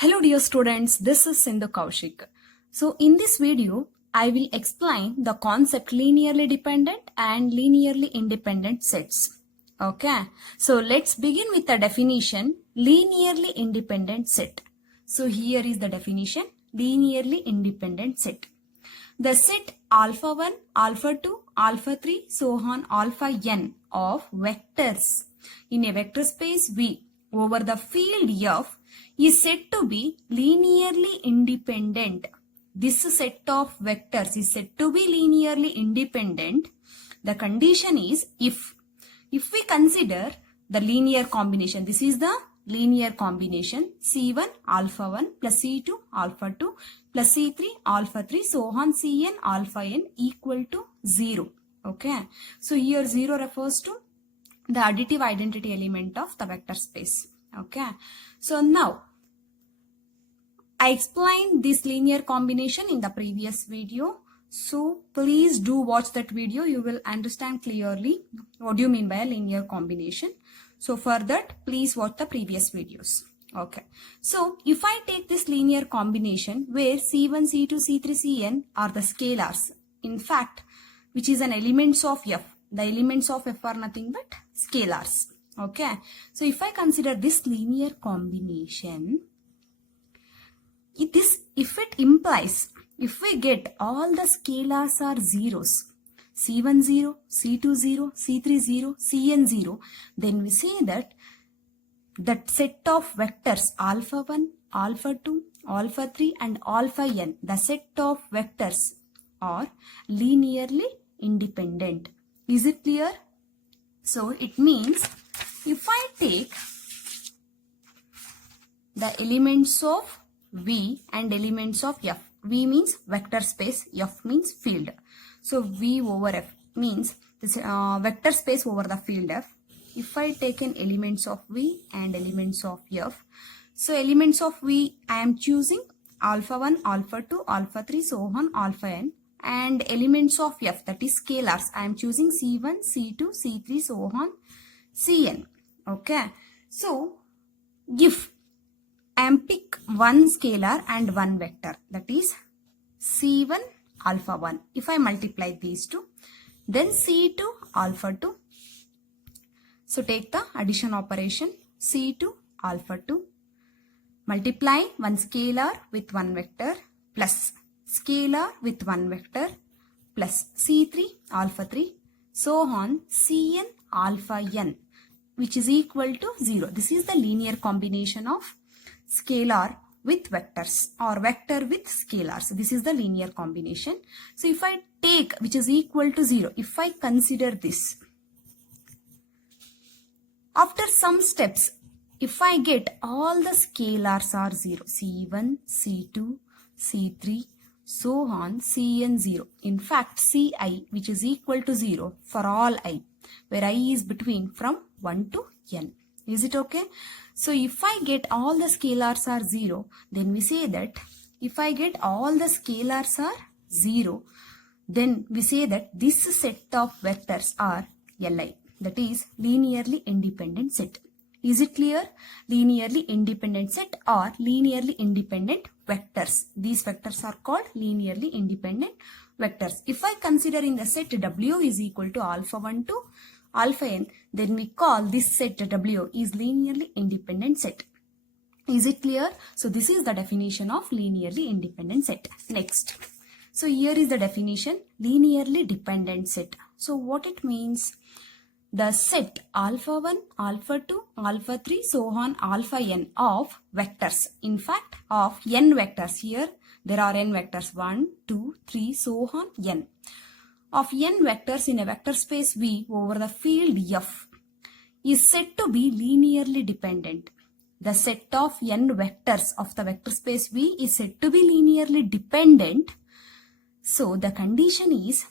Hello dear students, this is Sindhu Kaushik. So in this video, I will explain the concept linearly dependent and linearly independent sets. Okay, so let's begin with the definition linearly independent set. So here is the definition linearly independent set. The set alpha 1, alpha 2, alpha 3, so on alpha n of vectors in a vector space V over the field F is said to be linearly independent. This set of vectors is said to be linearly independent. The condition is if we consider the linear combination, this is the linear combination C1 alpha 1 plus C2 alpha 2 plus C3 alpha 3 so on Cn alpha n equal to 0. Okay. So here 0 refers to the additive identity element of the vector space. Okay. So now I explained this linear combination in the previous video. So please do watch that video. You will understand clearly what do you mean by a linear combination. So for that, please watch the previous videos. Okay. So if I take this linear combination where C1, C2, C3, Cn are the scalars, in fact, which is an elements of F. The elements of F are nothing but scalars. Okay. So if I consider this linear combination, if it implies, if we get all the scalars are zeros, C1 0, C2 0, C3 0, Cn 0, then we say that set of vectors alpha 1, alpha 2, alpha 3 and alpha n, the set of vectors are linearly independent. Is it clear? So it means if I take the elements of V and elements of F, V means vector space, F means field. So V over F means this vector space over the field F. If I take an elements of V and elements of F, so elements of V I am choosing alpha 1, alpha 2, alpha 3, so on alpha n, and elements of F, that is scalars, I am choosing C1, C2, C3, so on Cn. Okay. So if I am pick one scalar and one vector, that is C1 alpha 1. If I multiply these two, then C2 alpha 2. So take the addition operation C2 alpha 2. Multiply one scalar with one vector plus scalar with one vector plus C3 alpha 3. So on Cn alpha n, which is equal to 0. This is the linear combination of scalar with vectors or vector with scalars. This is the linear combination. So if I take which is equal to 0, if I consider this, after some steps, if I get all the scalars are 0, C1, C2, C3, so on Cn 0. In fact, Ci which is equal to 0 for all I, where I is between from 1 to n. Is it okay? So if I get all the scalars are 0, then we say that if I get all the scalars are 0, then we say that this set of vectors are Li, that is linearly independent set. Is it clear? Linearly independent set or linearly independent vectors. These vectors are called linearly independent vectors. If I consider in the set W is equal to alpha 1 to alpha n, then we call this set W is linearly independent set. Is it clear? So this is the definition of linearly independent set. Next. So here is the definition linearly dependent set. So what it means? The set alpha 1, alpha 2, alpha 3, so on alpha n of vectors. In fact, of n vectors. Here there are n vectors 1, 2, 3, so on n. Of n vectors in a vector space V over the field F is said to be linearly dependent. The set of n vectors of the vector space V is said to be linearly dependent. So the condition is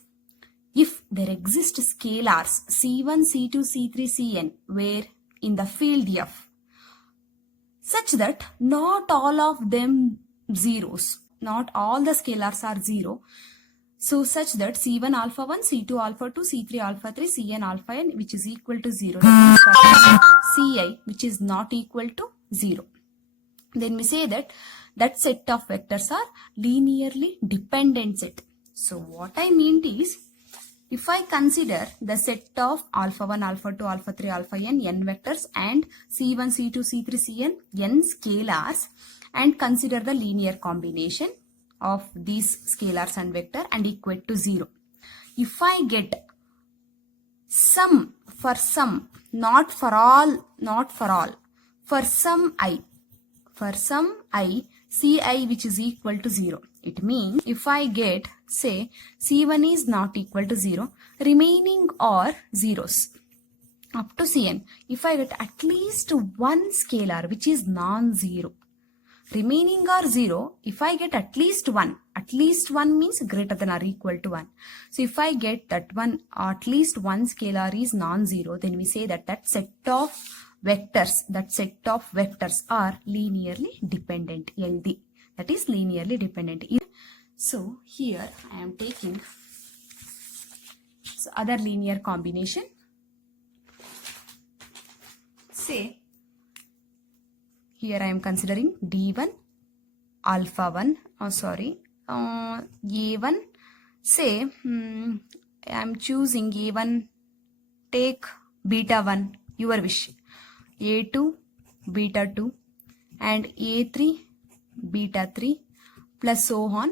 if there exist scalars C1, C2, C3, Cn where in the field F such that not all of them zeros, not all the scalars are 0. So such that C1 alpha 1, C2 alpha 2, C3 alpha 3, Cn alpha n which is equal to 0. That means Ci which is not equal to 0. then we say that that set of vectors are linearly dependent set. So what I mean is, if I consider the set of alpha 1, alpha 2, alpha 3, alpha n vectors and c1, c2, c3, cn, n scalars, and consider the linear combination of these scalars and vector and equate to 0. If I get sum for some, not for all, for some I, ci which is equal to 0. It means if I get, say, c1 is not equal to 0, remaining are zeros up to cn. If I get at least one scalar which is non-zero, remaining are 0, if I get at least one means greater than or equal to 1. So if I get that one, at least one scalar is non-zero, then we say that that set of vectors are linearly dependent, LD. That is linearly dependent. So here I am taking other linear combination. Say, here I am considering D1 alpha 1, A1, say, I am choosing A1, take beta 1, your wish, A2, beta 2, and A3, beta 3, plus so on,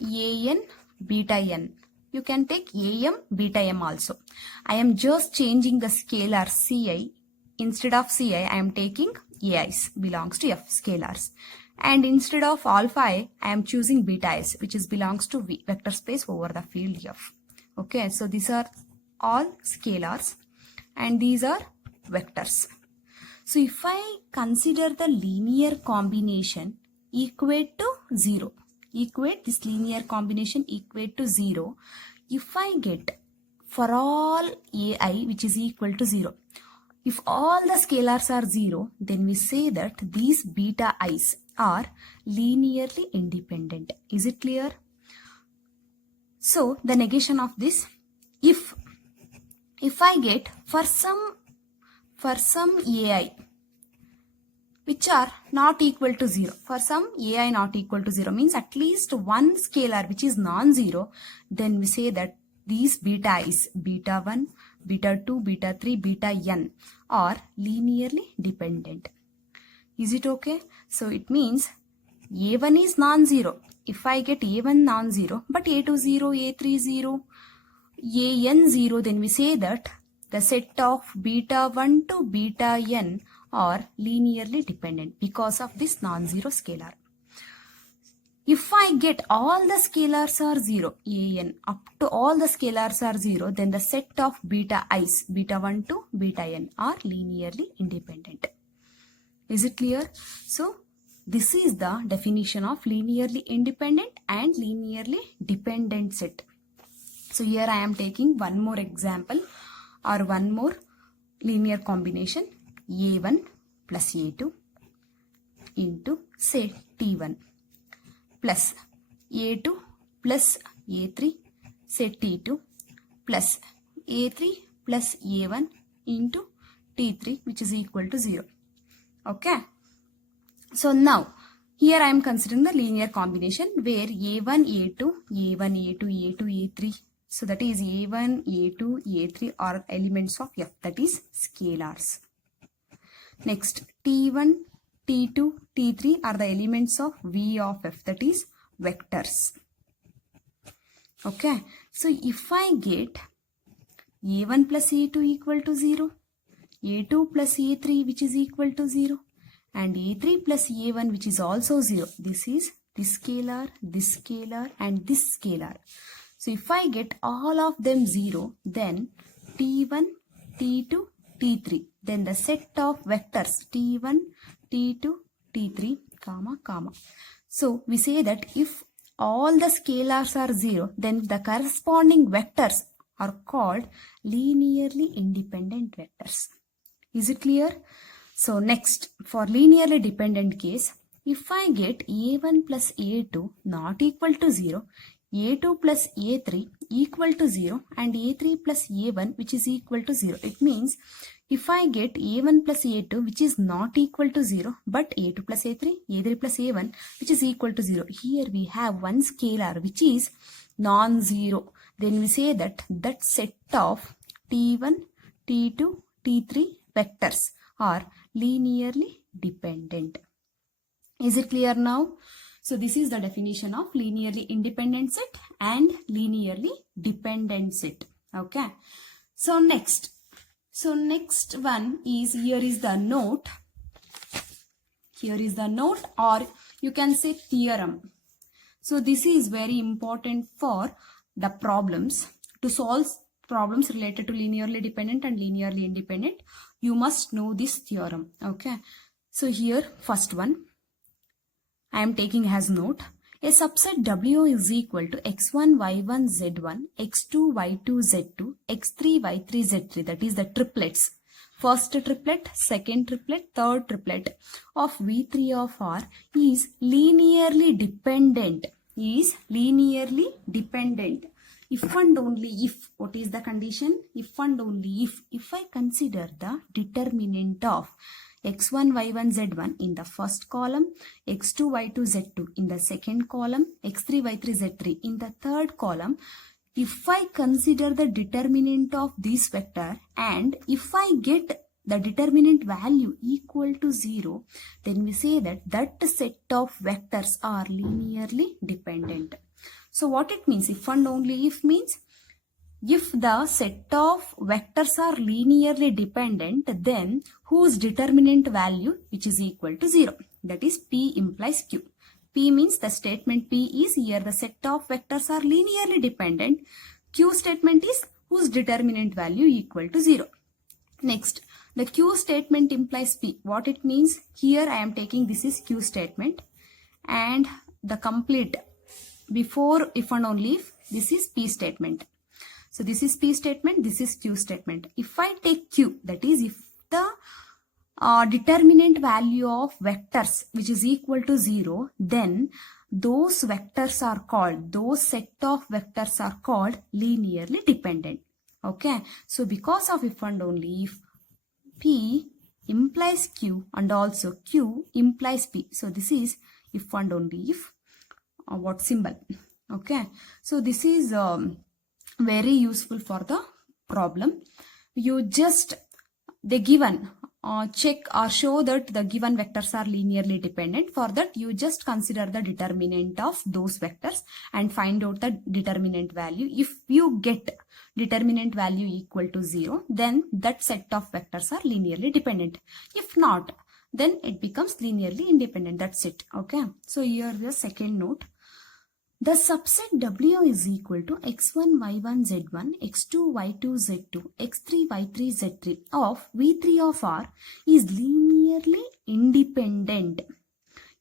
AN, beta n. You can take AM, beta m also. I am just changing the scalar Ci. Instead of Ci, I am taking Ais, belongs to F scalars. And instead of alpha I am choosing beta S, which is belongs to V, vector space over the field F. Okay, so these are all scalars and these are vectors. So if I consider the linear combination equate to 0, this linear combination equate to 0, if I get for all ai which is equal to 0, if all the scalars are 0, then we say that these beta i's are linearly independent. Is it clear? So the negation of this, if I get for some ai which are not equal to 0, for some ai not equal to 0 means at least one scalar which is non-zero, then we say that these beta i's, beta 1, beta 2, beta 3, beta n are linearly dependent. Is it okay? So it means a1 is non-zero. If I get a1 non-zero, but a2 0, a3 0, an 0, then we say that the set of beta 1 to beta n are linearly dependent because of this non-zero scalar. If I get all the scalars are 0, an up to all the scalars are 0, then the set of beta i's, beta 1 to beta n are linearly independent. Is it clear? So this is the definition of linearly independent and linearly dependent set. So here I am taking one more example or one more linear combination, a1 plus a2 into say t1 plus a2 plus a3 say t2 plus a3 plus a1 into t3 which is equal to 0. Okay. So now here I am considering the linear combination where a1, a2, a1, a2, a2, a3. So that is a1, a2, a3 are elements of F, that is scalars. Next t1, t2, t3 are the elements of V of F, that is vectors. Okay. So if I get a1 plus a2 equal to 0, a2 plus a3 which is equal to 0, and a3 plus a1 which is also 0. This is this scalar, and this scalar. So if I get all of them 0, then t1, t2, t3, then the set of vectors t1, t2, t3, comma, comma. So we say that if all the scalars are 0, then the corresponding vectors are called linearly independent vectors. Is it clear? So next, for linearly dependent case, if I get a1 plus a2 not equal to 0, a2 plus a3 equal to 0, and a3 plus a1 which is equal to 0. It means if I get a1 plus a2 which is not equal to 0 but a2 plus a3 plus a1 which is equal to 0. Here we have one scalar which is non-zero. Then we say that that set of t1, t2, t3 vectors are linearly dependent. Is it clear now? So this is the definition of linearly independent set and linearly dependent set. Okay. So next one is, here is the note. Here is the note, or you can say theorem. So this is very important for the problems. To solve problems related to linearly dependent and linearly independent, you must know this theorem. Okay. So here, first one, I am taking as note. A subset W is equal to x1, y1, z1, x2, y2, z2, x3, y3, z3. That is the triplets. First triplet, second triplet, third triplet of V3 of R is linearly dependent. Is linearly dependent. If and only if, what is the condition? If and only if I consider the determinant of x1, y1, z1 in the first column, x2, y2, z2 in the second column, x3, y3, z3 in the third column. If I consider the determinant of this vector and if I get the determinant value equal to 0, then we say that that set of vectors are linearly dependent. So what it means? If and only if means, if the set of vectors are linearly dependent, then whose determinant value which is equal to 0. That is P implies Q. P means the statement P is here the set of vectors are linearly dependent. Q statement is whose determinant value equal to 0. Next, the Q statement implies P. What it means? Here I am taking this is Q statement and the complete before if and only if, this is P statement. So this is P statement, this is Q statement. If I take Q, that is if the determinant value of vectors which is equal to 0, then those vectors are called, those set of vectors are called linearly dependent. Okay. So because of if and only if, P implies Q and also Q implies P. So this is if and only if, what symbol? Okay. So this is very useful for the problem. You just, they given check or show that the given vectors are linearly dependent. For that you just consider the determinant of those vectors and find out the determinant value. If you get determinant value equal to 0, then that set of vectors are linearly dependent. If not, then it becomes linearly independent. That's it. Okay. So here the second note. The subset W is equal to x1, y1, z1, x2, y2, z2, x3, y3, z3 of V3 of R is linearly independent.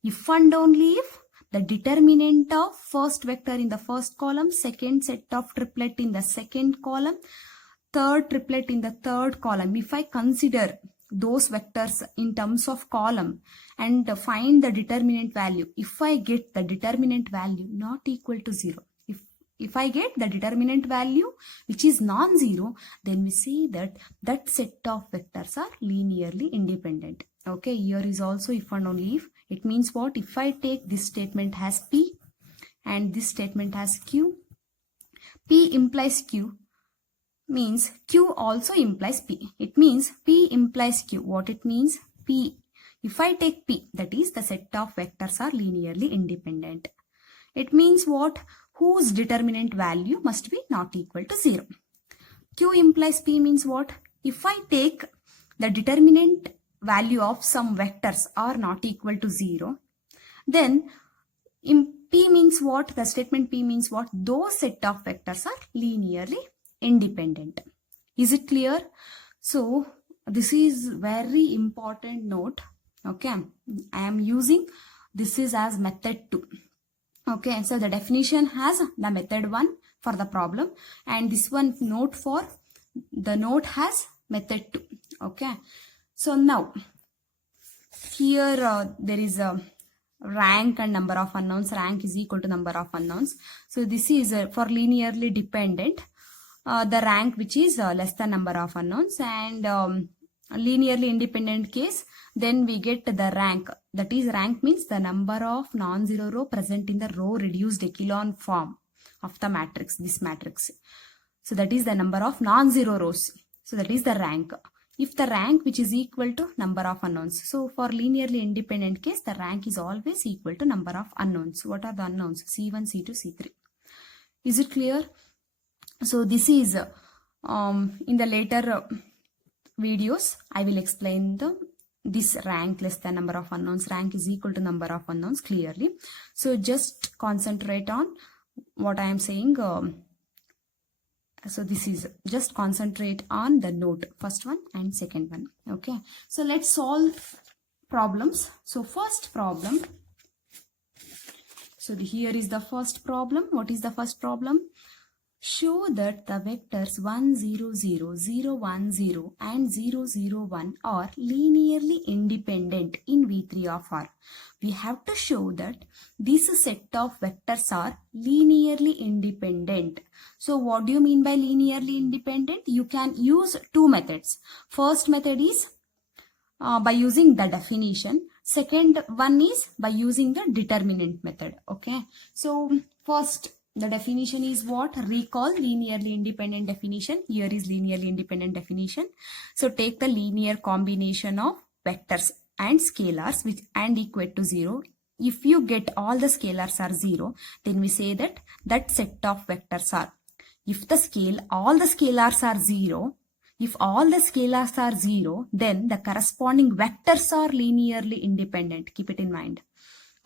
If and only if the determinant of first vector in the first column, second set of triplet in the second column, third triplet in the third column, if I consider those vectors in terms of column and find the determinant value, if I get the determinant value not equal to 0, if I get the determinant value which is non-zero, then we say that that set of vectors are linearly independent. Okay, here is also if and only if. It means what? If I take this statement as P and this statement as Q, P implies Q means Q also implies P. It means P implies Q. What it means? P. If I take P, that is the set of vectors are linearly independent. It means what? Whose determinant value must be not equal to 0. Q implies P means what? If I take the determinant value of some vectors are not equal to 0, then in P means what? The statement P means what? Those set of vectors are linearly independent. Is it clear? So this is very important note. Okay, I am using this is as method 2. Okay, so the definition has the method 1 for the problem and this one note for the note has method 2. Okay, so now here there is a rank and number of unknowns. Rank is equal to number of unknowns. So this is for linearly dependent. The rank which is less than number of unknowns, and linearly independent case, then we get the rank. That is, rank means the number of non-zero row present in the row reduced echelon form of the matrix, this matrix. So that is the number of non-zero rows. So that is the rank. If the rank which is equal to number of unknowns. So for linearly independent case, the rank is always equal to number of unknowns. What are the unknowns? C1, C2, C3. Is it clear? So this is in the later videos, I will explain this rank less than number of unknowns. Rank is equal to number of unknowns clearly. So just concentrate on what I am saying. So this is just concentrate on the note, first one and second one. Okay. So let's solve problems. So first problem. So here is the first problem. What is the first problem? Show that the vectors 1, 0, 0, 0, 1, 0 and 0, 0, 1 are linearly independent in V3 of R. We have to show that this set of vectors are linearly independent. So what do you mean by linearly independent? You can use two methods. First method is by using the definition. Second one is by using the determinant method. Okay. So first, the definition is what? Recall linearly independent definition. Here is linearly independent definition. So take the linear combination of vectors and scalars which and equate to 0. If you get all the scalars are 0, then we say that that set of vectors are. If all the scalars are 0, if all the scalars are 0, then the corresponding vectors are linearly independent. Keep it in mind.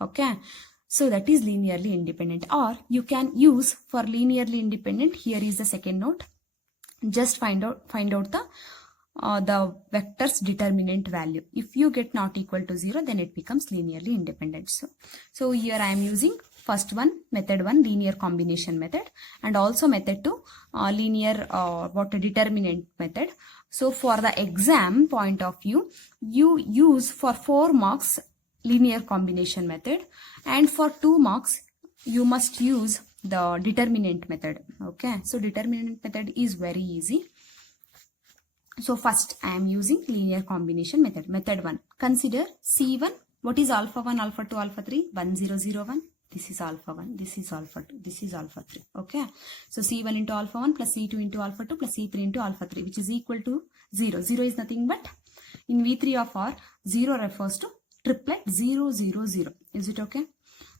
Okay. So that is linearly independent. Or you can use for linearly independent. Here is the second note. Just find out the vector's determinant value. If you get not equal to 0, then it becomes linearly independent. So here I am using first one, method 1, linear combination method, and also method 2, linear determinant method. So for the exam point of view, you use for 4 marks linear combination method, and for 2 marks you must use the determinant method. Okay, so determinant method is very easy. So first I am using linear combination method. Method 1. Consider C1. What is alpha 1, alpha 2, alpha 3? 1, 0, 0, 1. This is alpha 1. This is alpha 2. This is alpha 3. Okay. So C1 into alpha 1 plus C2 into alpha 2 plus C3 into alpha 3, which is equal to 0. 0 is nothing but, in V3 of R, 0 refers to triplet 0, 0, 0. Is it okay?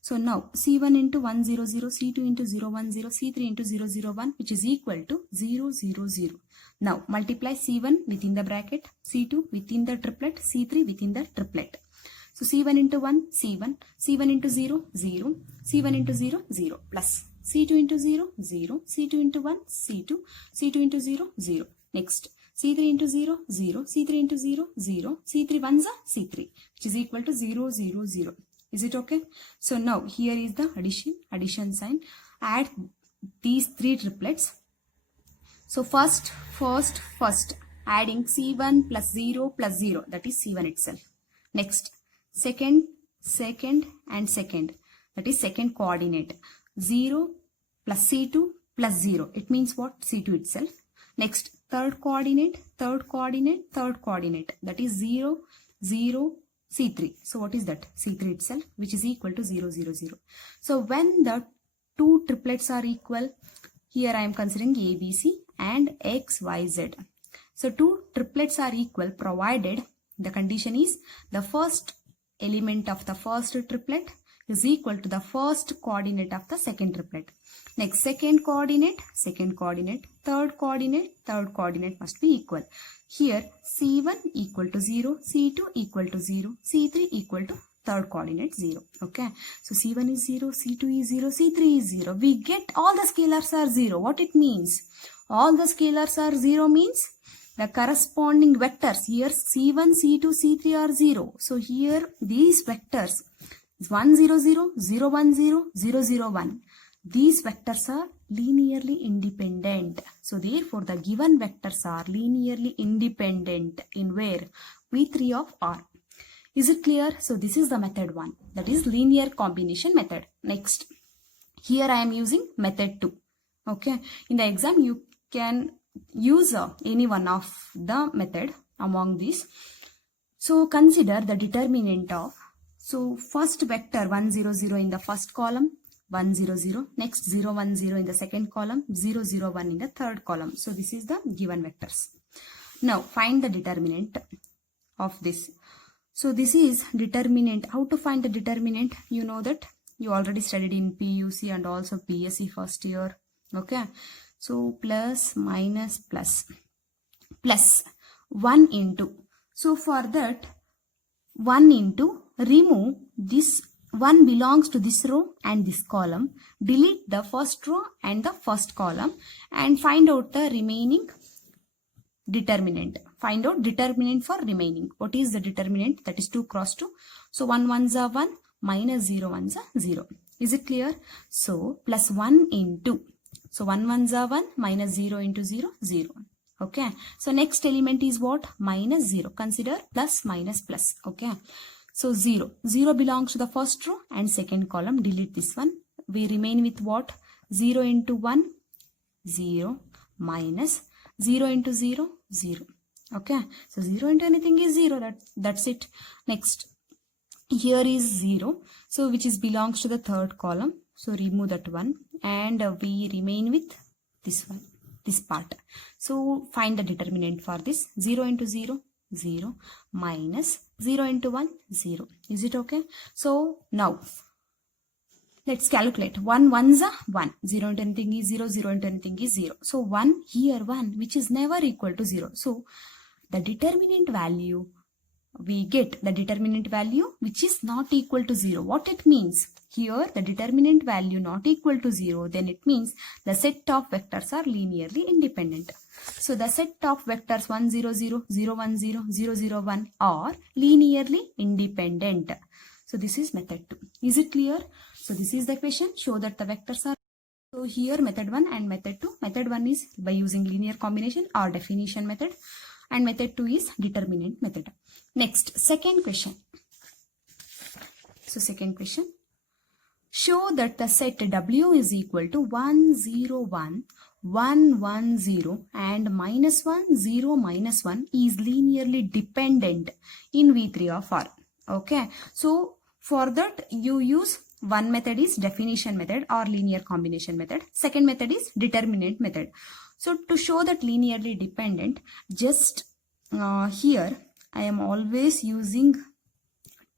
So now C1 into 1, 0, 0, C2 into 0, 1, 0, C3 into 0, 0, 1, which is equal to 0, 0, 0. Now multiply C1 within the bracket, C2 within the triplet, C3 within the triplet. So C1 into 1, C1, C1 into 0, 0, C1 into 0, 0, plus C2 into 0, 0, C2 into 1, C2, C2 into 0, 0. Next, C3 into 0, 0, C3 into 0, 0, C3 ones are C3, which is equal to 0, 0, 0. Is it okay? So now here is the addition sign. Add these 3 triplets. So first, adding C1 plus 0 plus 0, that is C1 itself. Next, second, and second, that is second coordinate. 0 plus C2 plus 0. It means what? C2 itself. Next, third coordinate, that is 0, 0, C3. So what is that? C3 itself, which is equal to 0, 0, 0. So when the 2 triplets are equal, here I am considering A, B, C and X, Y, Z. So 2 triplets are equal provided the condition is the first element of the first triplet is equal to the first coordinate of the second triplet. Next, second coordinate, third coordinate must be equal. Here C1 equal to 0, C2 equal to 0, C3 equal to third coordinate 0. Okay. So C1 is 0, C2 is 0, C3 is 0. We get all the scalars are 0. What it means? All the scalars are 0 means the corresponding vectors here C1, C2, C3 are 0. So here these vectors 1, 0, 0, 0, 1, 0, 0, 0, 1. These vectors are linearly independent. So therefore the given vectors are linearly independent in where? V3 of R. Is it clear? So this is the method 1, that is linear combination method. Next, here I am using method 2. Okay. In the exam you can use any one of the method. among these. So consider the determinant of, so first vector 1 0 0 in the first column, 1 0 0, next 0 1 0 in the second column, 0 0 1 in the third column. So this is the given vectors. Now find the determinant of this. So this is determinant. How to find the determinant? You know that you already studied in PUC and also PSC first year. Okay, so plus minus plus 1 into, so for that 1 into, remove this 1 belongs to this row and this column, delete the first row and the first column, and find out the remaining determinant. Find out determinant for remaining. What is the determinant? That is 2 cross 2. So 1 ones are 1, minus 0 ones are 0. Is it clear? So plus 1 into, so 1 ones are 1, minus 0 into 0, 0. Okay, so next element is what? Minus 0. Consider plus minus plus. Okay, so 0 belongs to the first row and second column. Delete this one. We remain with what? 0 into 1, 0, minus 0 into 0, 0. Okay, so 0 into anything is 0. That's it. Next, here is 0, so which is belongs to the third column. So remove that one, and we remain with this one, this part. So find the determinant for this. 0 into 0, 0, minus 0 into 1, 0. Is it okay? So now let's calculate. 1 ones are 1. 0 into anything is 0. 0 into anything is 0. So 1 here, 1 which is never equal to 0. So the determinant value, we get the determinant value which is not equal to 0. What it means? Here the determinant value not equal to 0, then it means the set of vectors are linearly independent. So the set of vectors 1 0 0, 0 1 0, 0 0 1 are linearly independent. So this is method 2. Is it clear? So this is the question. Show that the vectors are. So here method 1 and method 2. Method 1 is by using linear combination or definition method, and method 2 is determinant method. Next, second question. So second question. Show that the set W is equal to 1 0 1, 1 1 0 and minus 1 0 minus 1 is linearly dependent in V3 of R. Okay. So for that you use one method is definition method or linear combination method. Second method is determinant method. So to show that linearly dependent, just here I am always using,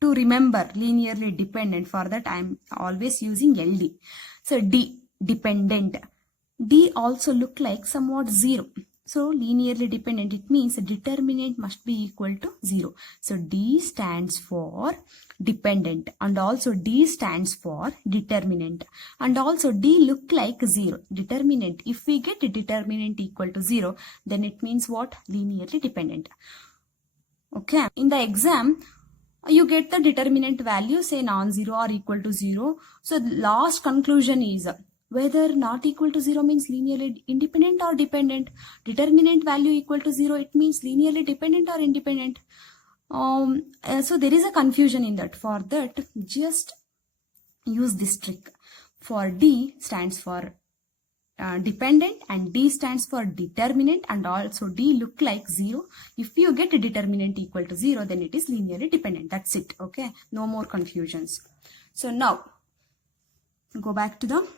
to remember linearly dependent, for that I am always using LD. So D, dependent. D also look like somewhat 0. So linearly dependent, it means the determinant must be equal to 0. So D stands for dependent, and also D stands for determinant, and also D look like 0. Determinant, if we get a determinant equal to 0, then it means what? Linearly dependent. Okay, in the exam you get the determinant value, say non-zero or equal to 0. So the last conclusion is whether not equal to 0 means linearly independent or dependent. Determinant value equal to 0, it means linearly dependent or independent. So there is a confusion in that. For that, just use this trick. For D stands for dependent and D stands for determinant, and also D look like 0. If you get a determinant equal to 0, then it is linearly dependent. That's it. Okay, no more confusions. So now go back to the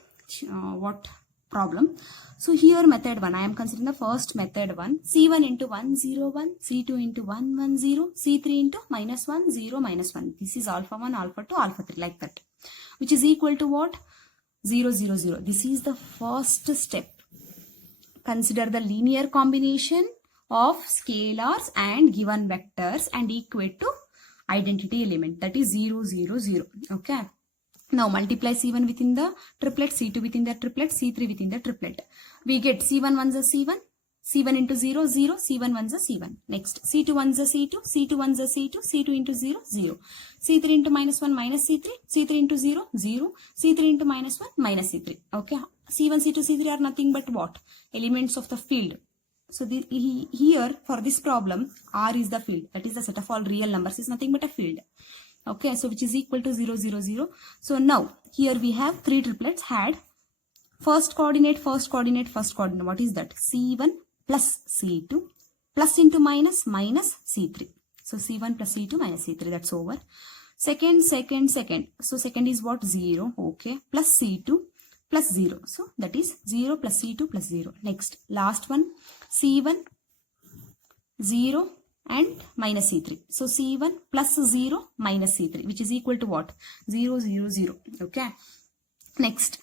what problem. So here method 1, I am considering the first method 1. C1 into 1 0 1, C2 into 1 1 0, C3 into minus 1 0 minus 1. This is alpha 1, alpha 2, alpha 3, like that, which is equal to what? 0 0 0. This is the first step. Consider the linear combination of scalars and given vectors and equate to identity element, that is 0 0 0. Okay. Now multiply C1 within the triplet, C2 within the triplet, C3 within the triplet. We get C1 ones are C1, C1 into 0 0, C1 ones are C1. Next, C2 ones are C2, C2 ones are C2, C2 into 0 0, C3 into minus 1 minus C3, C3 into 0 0, C3 into minus 1 minus C3. Okay, C1, C2, C3 are nothing but what? Elements of the field. So here for this problem, R is the field, that is the set of all real numbers, is nothing but a field. Okay, so which is equal to 0 0 0. So now here we have 3 triplets had first coordinate, first coordinate, first coordinate. What is that? C1 plus C2 plus into minus, minus C3. So C1 plus C2 minus C3, that's over. Second. So second is what? 0. Okay. Plus C2 plus 0. So that is 0 plus C2 plus 0. Next, last one, C1, 0 and minus C3. So C1 plus 0 minus C3, which is equal to what? 0, 0, 0. Okay. Next,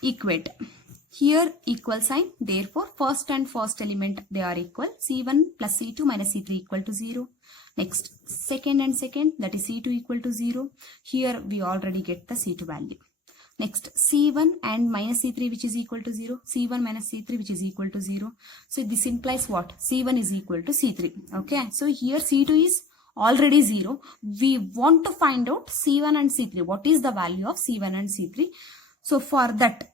equate. Here equal sign, therefore first and first element they are equal. C1 plus C2 minus C3 equal to 0. Next, second and second, that is C2 equal to 0. Here we already get the C2 value. Next, C1 and minus C3 which is equal to 0. C1 minus C3 which is equal to 0. So this implies what? C1 is equal to C3. Okay, so here C2 is already 0. We want to find out C1 and C3. What is the value of C1 and C3? So for that,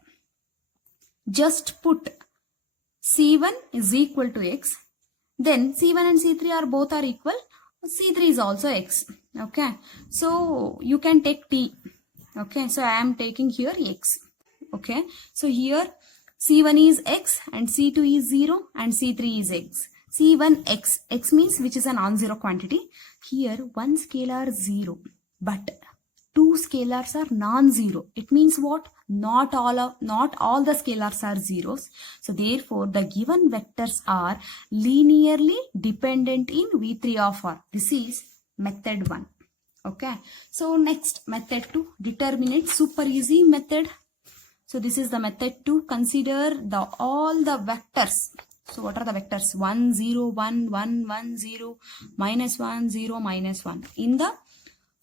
just put C1 is equal to X. Then C1 and C3 are both are equal. C3 is also X. Okay. So you can take T. Okay. So I am taking here X. Okay. So here C1 is X and C2 is 0 and C3 is X. C1 X. X means which is a non-zero quantity. Here one scalar 0. But two scalars are non-zero. It means what? Not all the scalars are zeros. So therefore the given vectors are linearly dependent in V3 of R. This is method 1. Okay. So next, method 2, determinate, super easy method. So this is the method 2. Consider all the vectors. So what are the vectors? 1, 0, 1, 1, 1, 0, minus 1, 0, minus 1. In the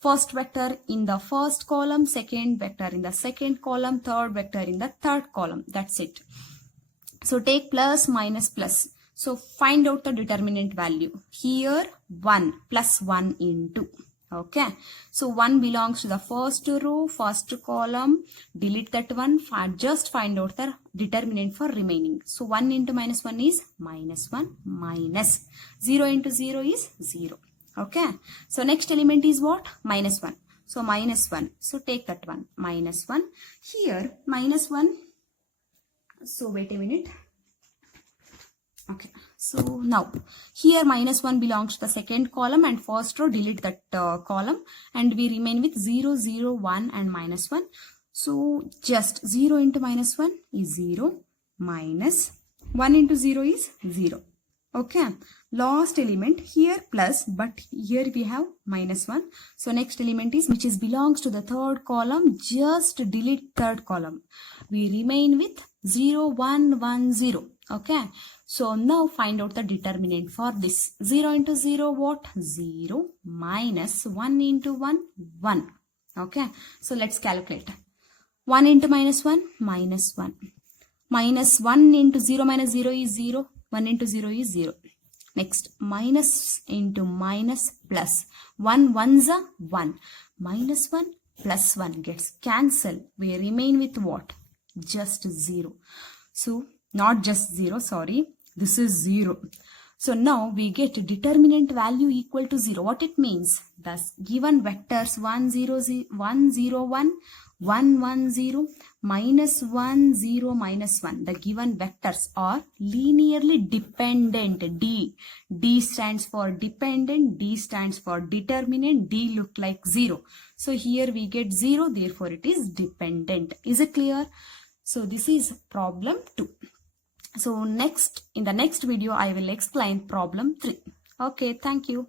first vector in the first column, second vector in the second column, third vector in the third column. That's it. So take plus, minus, plus. So find out the determinant value. Here 1 plus 1 into. Okay. So 1 belongs to the first row, first column. Delete that one. Just find out the determinant for remaining. So 1 into minus 1 is minus 1 minus 0 into 0 is 0. Okay. So next element is what? Minus 1. So minus 1. So take that one. Minus 1. Here minus 1. So wait a minute. Okay. So now here minus 1 belongs to the second column and first row. Delete that column and we remain with 0, 0, 1 and minus 1. So just 0 into minus 1 is 0 minus 1 into 0 is 0. Okay, last element here plus, but here we have minus 1. So next element is which is belongs to the third column. Just delete third column. We remain with 0, 1, 1, 0. Okay, so now find out the determinant for this. 0 into 0 what? 0 minus 1 into 1, 1. Okay, so let's calculate. 1 into minus 1, minus 1. Minus 1 into 0 minus 0 is 0. 1 into 0 is 0. Next, minus into minus plus. 1 ones are 1. Minus 1 plus 1 gets cancelled. We remain with what? Just 0. So, not just 0, sorry. This is 0. So, now we get determinant value equal to 0. What it means? Thus, given vectors 1, 0, 0, 1, 0, 1, 1, 1, 0, minus 1, 0, minus 1. The given vectors are linearly dependent. D. D stands for dependent. D stands for determinant. D look like 0. So here we get 0. Therefore, it is dependent. Is it clear? So this is problem 2. So in the next video, I will explain problem 3. Okay, thank you.